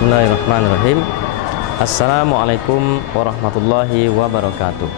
Bismillahirrahmanirrahim. Assalamualaikum warahmatullahi wabarakatuh.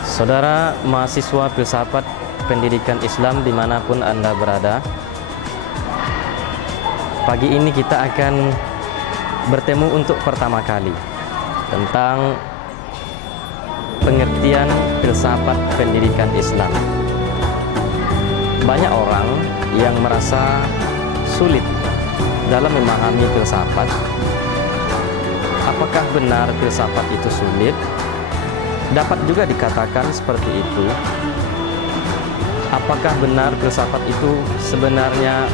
Saudara mahasiswa filsafat pendidikan Islam dimanapun Anda berada, pagi ini kita akan bertemu untuk pertama kali tentang pengertian filsafat pendidikan Islam. Banyak orang yang merasa sulit dalam memahami filsafat. Apakah benar filsafat itu sulit? Dapat juga dikatakan seperti itu. Apakah benar filsafat itu sebenarnya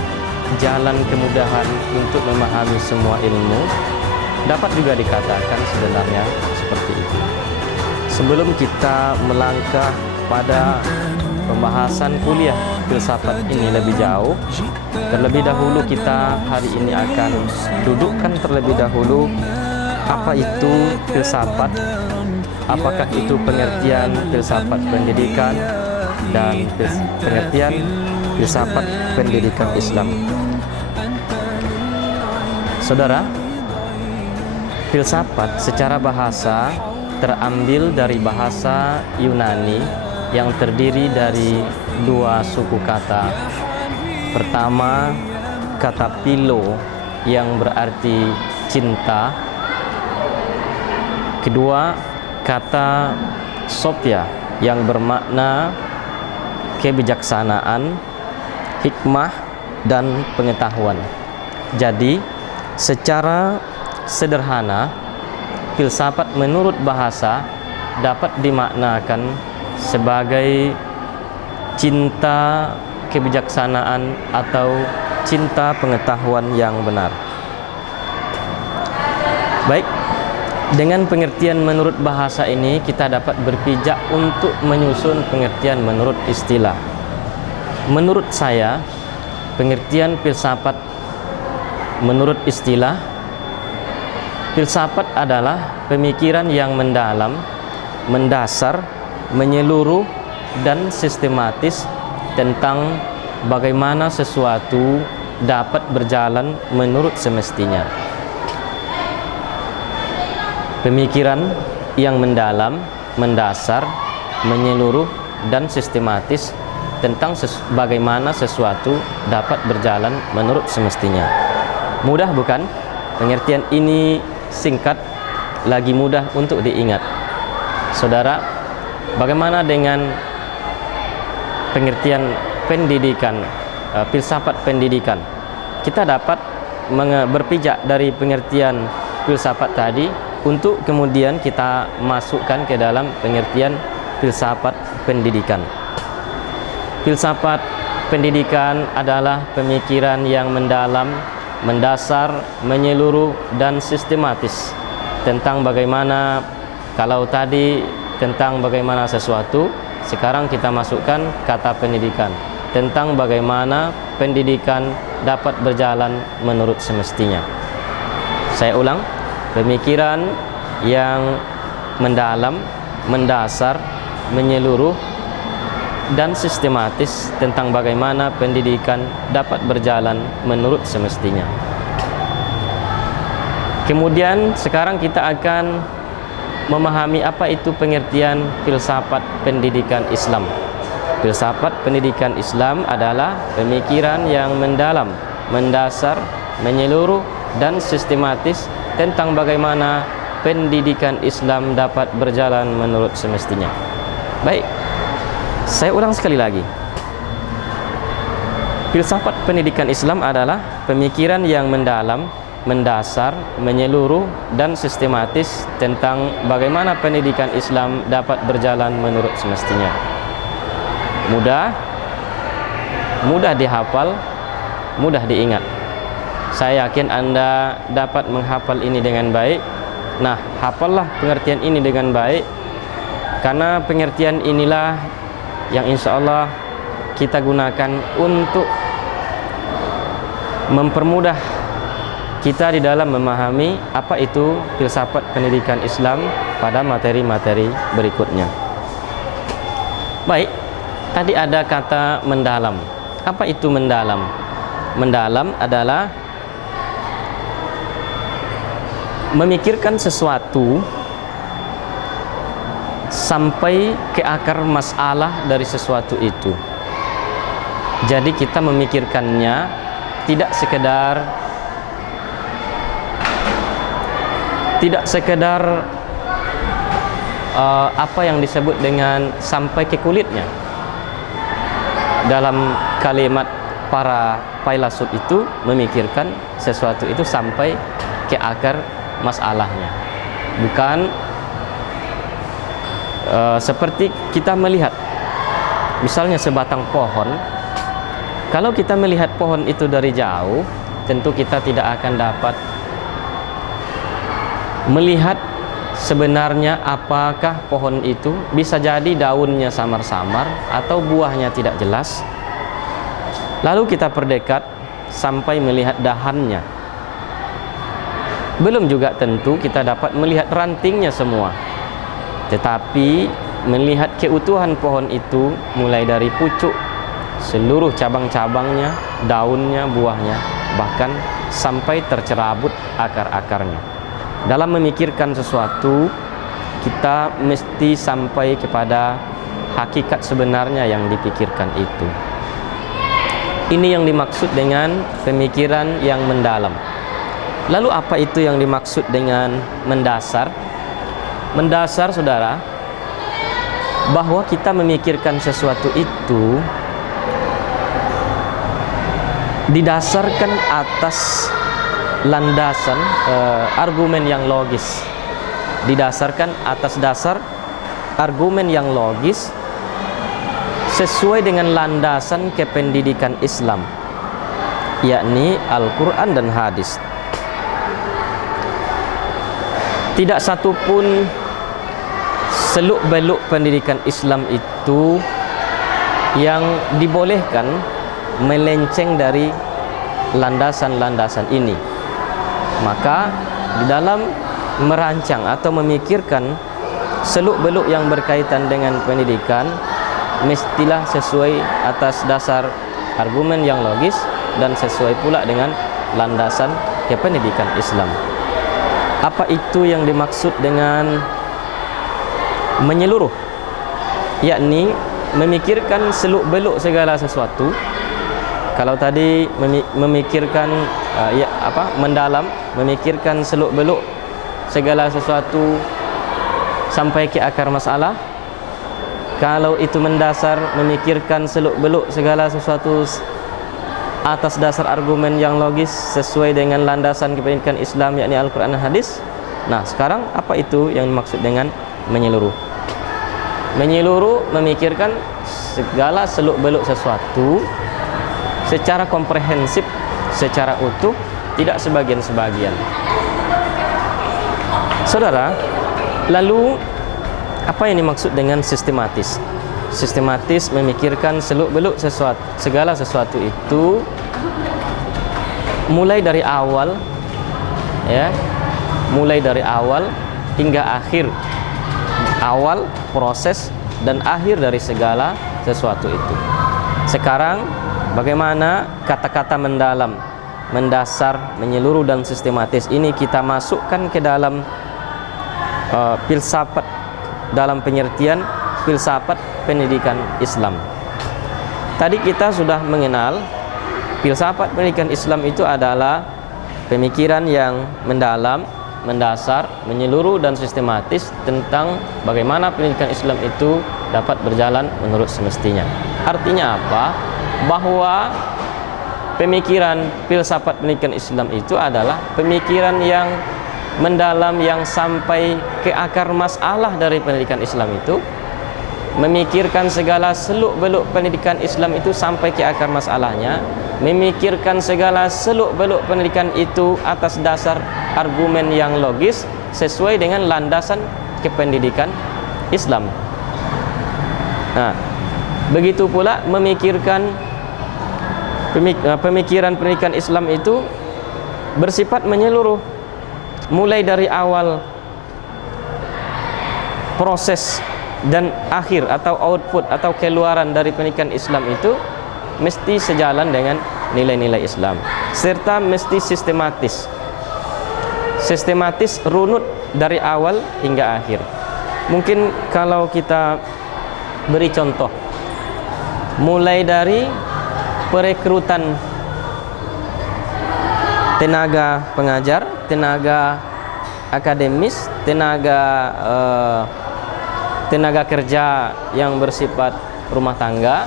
jalan kemudahan untuk memahami semua ilmu? Dapat juga dikatakan sebenarnya seperti itu. Sebelum kita melangkah pada pembahasan kuliah filsafat ini lebih jauh, terlebih dahulu kita hari ini akan dudukkan terlebih dahulu apa itu filsafat, apakah itu pengertian filsafat pendidikan dan pengertian filsafat pendidikan Islam. Saudara, filsafat secara bahasa terambil dari bahasa Yunani yang terdiri dari dua suku kata. Pertama, kata philo yang berarti cinta. Kedua, kata sophia yang bermakna kebijaksanaan, hikmah, dan pengetahuan. Jadi, secara sederhana, filsafat menurut bahasa dapat dimaknakan sebagai cinta kebijaksanaan atau cinta pengetahuan yang benar. Baik, dengan pengertian menurut bahasa ini kita dapat berpijak untuk menyusun pengertian menurut istilah. Menurut saya, pengertian filsafat menurut istilah, filsafat adalah pemikiran yang mendalam, mendasar, menyeluruh, dan sistematis tentang bagaimana sesuatu dapat berjalan menurut semestinya. Pemikiran yang mendalam, mendasar, menyeluruh, dan sistematis tentang bagaimana sesuatu dapat berjalan menurut semestinya. Mudah bukan? Pengertian ini singkat, lagi mudah untuk diingat. Saudara, bagaimana dengan pengertian pendidikan, filsafat pendidikan? Kita dapat berpijak dari pengertian filsafat tadi untuk kemudian kita masukkan ke dalam pengertian filsafat pendidikan. Filsafat pendidikan adalah pemikiran yang mendalam, mendasar, menyeluruh, dan sistematis tentang bagaimana, kalau tadi tentang bagaimana sesuatu, sekarang kita masukkan kata pendidikan, tentang bagaimana pendidikan dapat berjalan menurut semestinya. Saya ulang, pemikiran yang mendalam, mendasar, menyeluruh, dan sistematis tentang bagaimana pendidikan dapat berjalan menurut semestinya. Kemudian sekarang kita akan memahami apa itu pengertian filsafat pendidikan Islam. Filsafat pendidikan Islam adalah pemikiran yang mendalam, mendasar, menyeluruh, dan sistematis tentang bagaimana pendidikan Islam dapat berjalan menurut semestinya. Baik, saya ulang sekali lagi. Filsafat pendidikan Islam adalah pemikiran yang mendalam, mendasar, menyeluruh, dan sistematis tentang bagaimana pendidikan Islam dapat berjalan menurut semestinya. Mudah dihafal, mudah diingat. Saya yakin Anda dapat menghafal ini dengan baik. Nah, hafallah pengertian ini dengan baik, karena pengertian inilah yang insya Allah kita gunakan untuk mempermudah kita di dalam memahami apa itu filsafat pendidikan Islam pada materi-materi berikutnya. Baik, tadi ada kata mendalam. Apa itu mendalam? Mendalam adalah memikirkan sesuatu sampai ke akar masalah dari sesuatu itu. Jadi kita memikirkannya tidak sekedar apa yang disebut dengan sampai ke kulitnya. Dalam kalimat para filsuf itu memikirkan sesuatu itu sampai ke akar masalahnya. Bukan seperti kita melihat misalnya sebatang pohon. Kalau kita melihat pohon itu dari jauh, tentu kita tidak akan dapat melihat sebenarnya apakah pohon itu. Bisa jadi daunnya samar-samar atau buahnya tidak jelas. Lalu kita perdekat sampai melihat dahannya. Belum juga tentu kita dapat melihat rantingnya semua. Tetapi melihat keutuhan pohon itu mulai dari pucuk, seluruh cabang-cabangnya, daunnya, buahnya, bahkan sampai tercerabut akar-akarnya. Dalam memikirkan sesuatu, kita mesti sampai kepada hakikat sebenarnya yang dipikirkan itu. Ini yang dimaksud dengan pemikiran yang mendalam. Lalu apa itu yang dimaksud dengan mendasar? Mendasar, saudara, bahwa kita memikirkan sesuatu itu didasarkan atas landasan argumen yang logis. Didasarkan atas dasar argumen yang logis sesuai dengan landasan kependidikan Islam, yakni Al-Quran dan hadis. Tidak satupun seluk-beluk pendidikan Islam itu yang dibolehkan melenceng dari landasan-landasan ini. Maka di dalam merancang atau memikirkan seluk-beluk yang berkaitan dengan pendidikan, mestilah sesuai atas dasar argumen yang logis dan sesuai pula dengan landasan kependidikan Islam. Apa itu yang dimaksud dengan menyeluruh? Yakni memikirkan seluk-beluk segala sesuatu. Kalau tadi memikirkan mendalam, memikirkan seluk-beluk segala sesuatu sampai ke akar masalah. Kalau itu mendasar, memikirkan seluk-beluk segala sesuatu atas dasar argumen yang logis sesuai dengan landasan kependidikan Islam, yakni Al-Quran dan hadis. Nah, sekarang apa itu yang dimaksud dengan menyeluruh? Menyeluruh memikirkan segala seluk-beluk sesuatu secara komprehensif, secara utuh, tidak sebagian-sebagian. Saudara, lalu apa yang dimaksud dengan sistematis? Sistematis memikirkan seluk-beluk sesuatu, segala sesuatu itu mulai dari awal, ya, mulai dari awal hingga akhir, awal, proses, dan akhir dari segala sesuatu itu. Sekarang bagaimana kata-kata mendalam, mendasar, menyeluruh, dan sistematis ini kita masukkan ke dalam filsafat, dalam pengertian filsafat pendidikan Islam. Tadi kita sudah mengenal filsafat pendidikan Islam itu adalah pemikiran yang mendalam, mendasar, menyeluruh, dan sistematis tentang bagaimana pendidikan Islam itu dapat berjalan menurut semestinya. Artinya apa? Bahwa pemikiran filsafat pendidikan Islam itu adalah pemikiran yang mendalam, yang sampai ke akar masalah dari pendidikan Islam itu, memikirkan segala seluk-beluk pendidikan Islam itu sampai ke akar masalahnya, memikirkan segala seluk-beluk pendidikan itu atas dasar argumen yang logis sesuai dengan landasan kependidikan Islam. Nah, begitu pula memikirkan pemikiran pendidikan Islam itu bersifat menyeluruh, mulai dari awal proses dan akhir atau output atau keluaran dari pendidikan Islam itu mesti sejalan dengan nilai-nilai Islam, serta mesti sistematis. sistematis, runut dari awal hingga akhir. Mungkin kalau kita beri contoh, mulai dari perekrutan tenaga pengajar, tenaga akademis, tenaga kerja yang bersifat rumah tangga,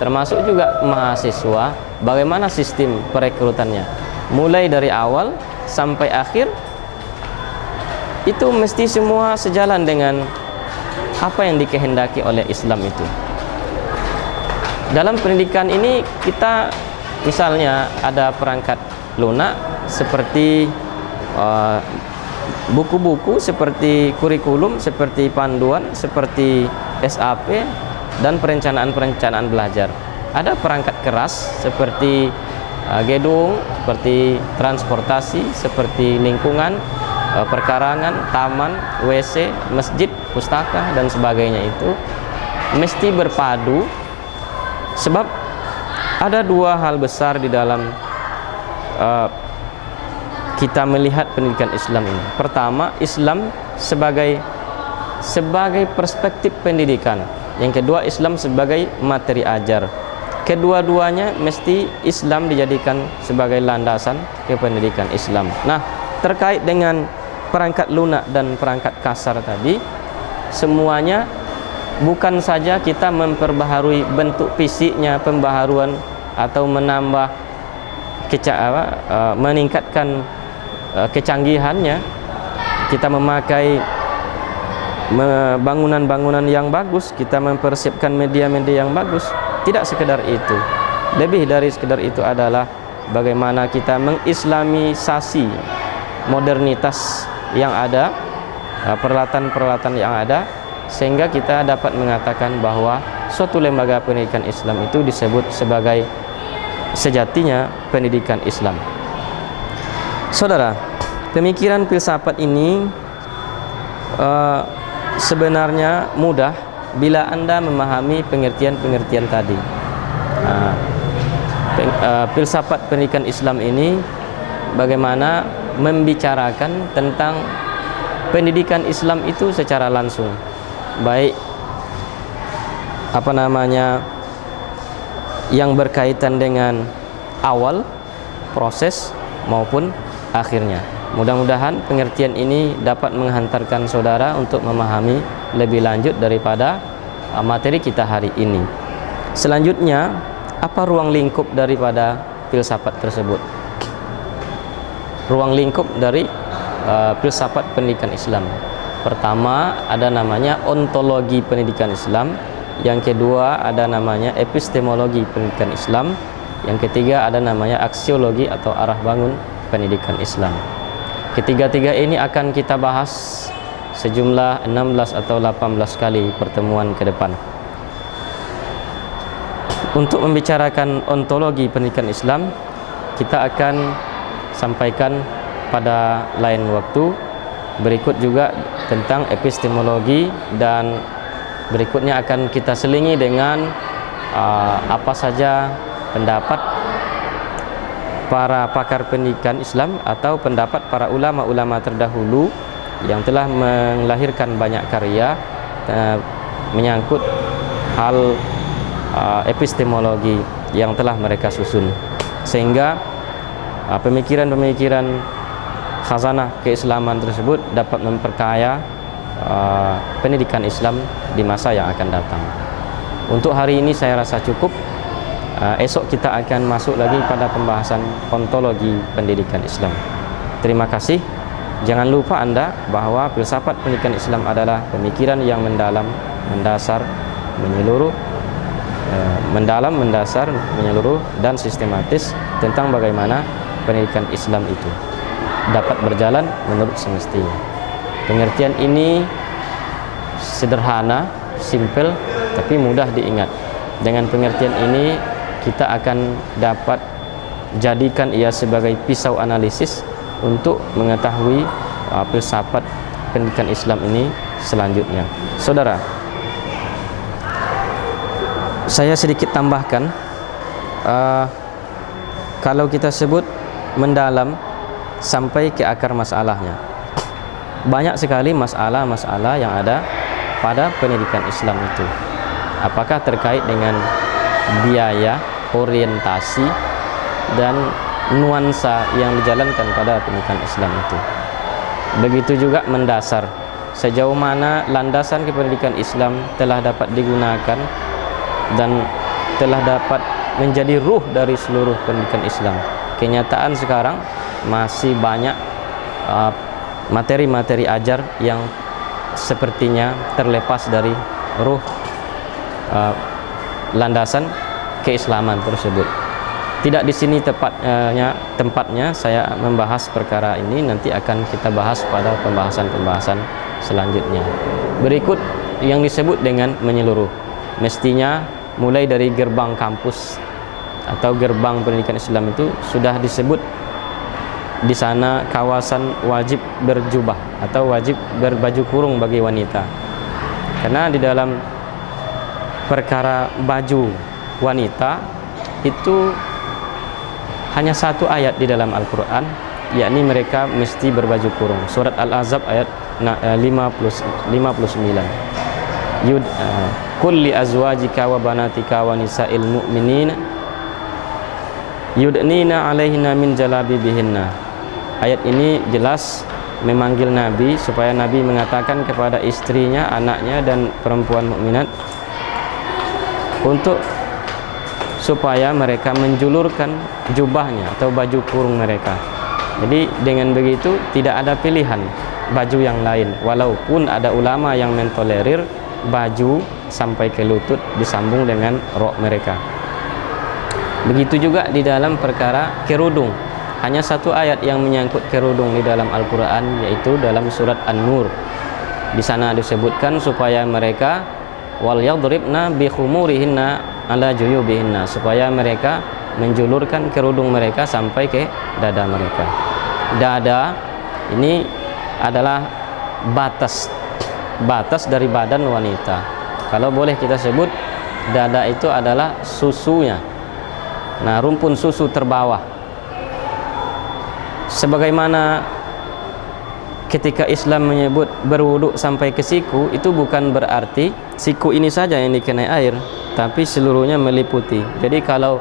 termasuk juga mahasiswa, bagaimana sistem perekrutannya, mulai dari awal sampai akhir, itu mesti semua sejalan dengan apa yang dikehendaki oleh Islam itu. Dalam pendidikan ini kita misalnya ada perangkat lunak seperti buku-buku, seperti kurikulum, seperti panduan, seperti SAP, dan perencanaan-perencanaan belajar. Ada perangkat keras seperti gedung, seperti transportasi, seperti lingkungan, perkarangan, taman, WC, masjid, pustaka, dan sebagainya. Itu mesti berpadu, sebab ada dua hal besar di dalam kita melihat pendidikan Islam ini. Pertama, Islam sebagai perspektif pendidikan. Yang kedua, Islam sebagai materi ajar. Kedua-duanya mesti Islam dijadikan sebagai landasan kependidikan Islam. Nah, terkait dengan perangkat lunak dan perangkat kasar tadi, semuanya bukan saja kita memperbaharui bentuk fisiknya, pembaharuan atau menambah meningkatkan kecanggihannya, kita memakai bangunan-bangunan yang bagus, kita mempersiapkan media-media yang bagus. Tidak sekedar itu, lebih dari sekedar itu adalah bagaimana kita mengislamisasi modernitas yang ada, peralatan-peralatan yang ada, sehingga kita dapat mengatakan bahwa suatu lembaga pendidikan Islam itu disebut sebagai sejatinya pendidikan Islam. Saudara, pemikiran filsafat ini sebenarnya mudah bila Anda memahami pengertian-pengertian tadi. Filsafat pendidikan Islam ini bagaimana membicarakan tentang pendidikan Islam itu secara langsung, baik yang berkaitan dengan awal proses maupun akhirnya. Mudah-mudahan pengertian ini dapat menghantarkan saudara untuk memahami lebih lanjut daripada materi kita hari ini. Selanjutnya, apa ruang lingkup daripada filsafat tersebut? Ruang lingkup dari filsafat pendidikan Islam. Pertama, ada namanya ontologi pendidikan Islam. Yang kedua, ada namanya epistemologi pendidikan Islam. Yang ketiga, ada namanya aksiologi atau arah bangun pendidikan Islam. Ketiga-tiga ini akan kita bahas sejumlah 16 atau 18 kali pertemuan ke depan. Untuk membicarakan ontologi pendidikan Islam, kita akan sampaikan pada lain waktu. Berikut juga tentang epistemologi, dan berikutnya akan kita selingi dengan apa saja pendapat para pakar pendidikan Islam atau pendapat para ulama-ulama terdahulu yang telah melahirkan banyak karya menyangkut hal epistemologi yang telah mereka susun, sehingga pemikiran-pemikiran khazanah keislaman tersebut dapat memperkaya pendidikan Islam di masa yang akan datang. Untuk hari ini saya rasa cukup. Esok kita akan masuk lagi pada pembahasan ontologi pendidikan Islam. Terima kasih. Jangan lupa Anda bahwa filsafat pendidikan Islam adalah pemikiran yang mendalam, mendasar, menyeluruh, menyeluruh dan sistematis tentang bagaimana pendidikan Islam itu dapat berjalan menurut semestinya. Pengertian ini sederhana, simpel, tapi mudah diingat. Dengan pengertian ini kita akan dapat jadikan ia sebagai pisau analisis untuk mengetahui filsafat pendidikan Islam ini selanjutnya. Saudara, saya sedikit tambahkan, kalau kita sebut mendalam, sampai ke akar masalahnya. Banyak sekali masalah-masalah yang ada pada pendidikan Islam itu. Apakah terkait dengan biaya, orientasi, dan nuansa yang dijalankan pada pendidikan Islam itu. Begitu juga mendasar, sejauh mana landasan kependidikan Islam telah dapat digunakan dan telah dapat menjadi ruh dari seluruh pendidikan Islam. Kenyataan sekarang masih banyak materi-materi ajar yang sepertinya terlepas dari ruh landasan keislaman tersebut. Tidak di sini tempatnya saya membahas perkara ini, nanti akan kita bahas pada pembahasan-pembahasan selanjutnya. Berikut yang disebut dengan menyeluruh. Mestinya mulai dari gerbang kampus atau gerbang pendidikan Islam itu sudah disebut di sana kawasan wajib berjubah atau wajib berbaju kurung bagi wanita. Karena di dalam perkara baju wanita itu hanya satu ayat di dalam Al-Quran, yakni mereka mesti berbaju kurung. Surat Al-Ahzab ayat 59. Qul li azwajika wa banatika wa nisa'il mu'minin yudnina 'alaihinna min jalabibihinna. Ayat ini jelas memanggil Nabi supaya Nabi mengatakan kepada istrinya, anaknya dan perempuan mukminat untuk supaya mereka menjulurkan jubahnya atau baju kurung mereka. Jadi dengan begitu tidak ada pilihan baju yang lain, walaupun ada ulama yang mentolerir baju sampai ke lutut disambung dengan rok mereka. Begitu juga di dalam perkara kerudung. Hanya satu ayat yang menyangkut kerudung di dalam Al-Quran, yaitu dalam surat An-Nur. Di sana disebutkan supaya mereka wal yadribna bi khumurihinna ala juyubihinna, supaya mereka menjulurkan kerudung mereka sampai ke dada mereka. Dada ini adalah batas dari badan wanita. Kalau boleh kita sebut, dada itu adalah susunya. Nah, rumpun susu terbawah. Sebagaimana ketika Islam menyebut berwuduk sampai ke siku, itu bukan berarti siku ini saja yang dikenai air, tapi seluruhnya meliputi. Jadi kalau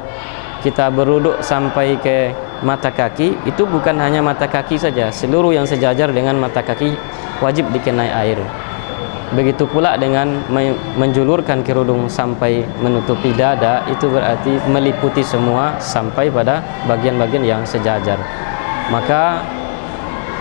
kita berwuduk sampai ke mata kaki, itu bukan hanya mata kaki saja, seluruh yang sejajar dengan mata kaki wajib dikenai air. Begitu pula dengan menjulurkan kerudung sampai menutupi dada, itu berarti meliputi semua sampai pada bagian-bagian yang sejajar. Maka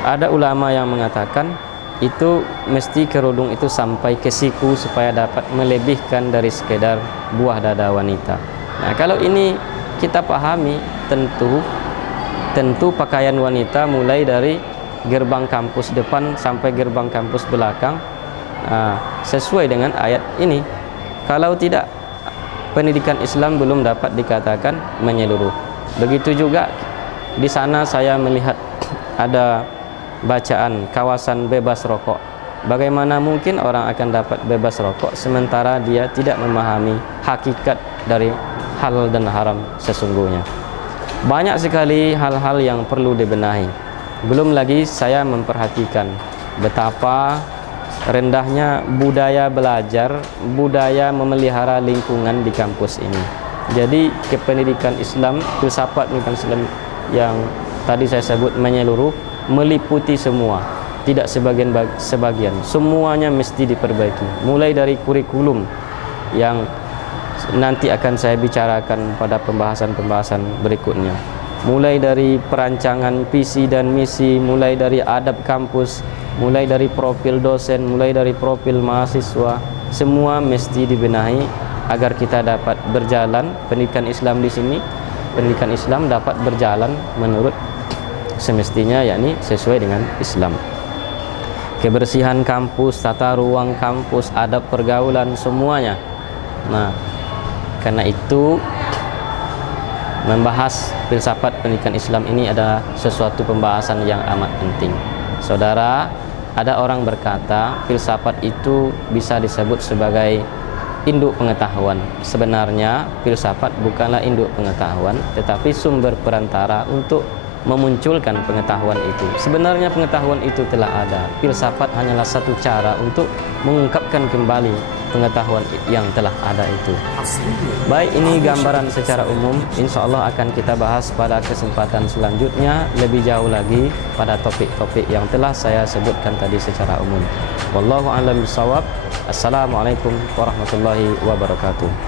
ada ulama yang mengatakan itu mesti kerudung itu sampai ke siku supaya dapat melebihkan dari sekedar buah dada wanita. Nah, kalau ini kita pahami, tentu pakaian wanita mulai dari gerbang kampus depan sampai gerbang kampus belakang sesuai dengan ayat ini. Kalau tidak, pendidikan Islam belum dapat dikatakan menyeluruh. Begitu juga di sana saya melihat ada bacaan kawasan bebas rokok. Bagaimana mungkin orang akan dapat bebas rokok sementara dia tidak memahami hakikat dari halal dan haram sesungguhnya. Banyak sekali hal-hal yang perlu dibenahi. Belum lagi saya memperhatikan betapa rendahnya budaya belajar, budaya memelihara lingkungan di kampus ini. Jadi kependidikan Islam, filsafat pendidikan Islam yang tadi saya sebut menyeluruh, meliputi semua, tidak sebagian, semuanya mesti diperbaiki. Mulai dari kurikulum yang nanti akan saya bicarakan pada pembahasan-pembahasan berikutnya, mulai dari perancangan visi dan misi, mulai dari adab kampus, mulai dari profil dosen, mulai dari profil mahasiswa, semua mesti dibenahi agar kita dapat berjalan pendidikan Islam di sini. Pendidikan Islam dapat berjalan menurut semestinya, yakni sesuai dengan Islam. Kebersihan kampus, tata ruang kampus, adab pergaulan, semuanya. Nah, karena itu membahas filsafat pendidikan Islam ini adalah sesuatu pembahasan yang amat penting. Saudara, ada orang berkata filsafat itu bisa disebut sebagai induk pengetahuan. Sebenarnya filsafat bukanlah induk pengetahuan, tetapi sumber perantara untuk memunculkan pengetahuan itu. Sebenarnya pengetahuan itu telah ada. Filsafat hanyalah satu cara untuk mengungkapkan kembali pengetahuan yang telah ada itu. Baik, ini gambaran secara umum. Insya Allah akan kita bahas pada kesempatan selanjutnya lebih jauh lagi pada topik-topik yang telah saya sebutkan tadi secara umum. Wallahu a'lam bishawab. Assalamualaikum warahmatullahi wabarakatuh.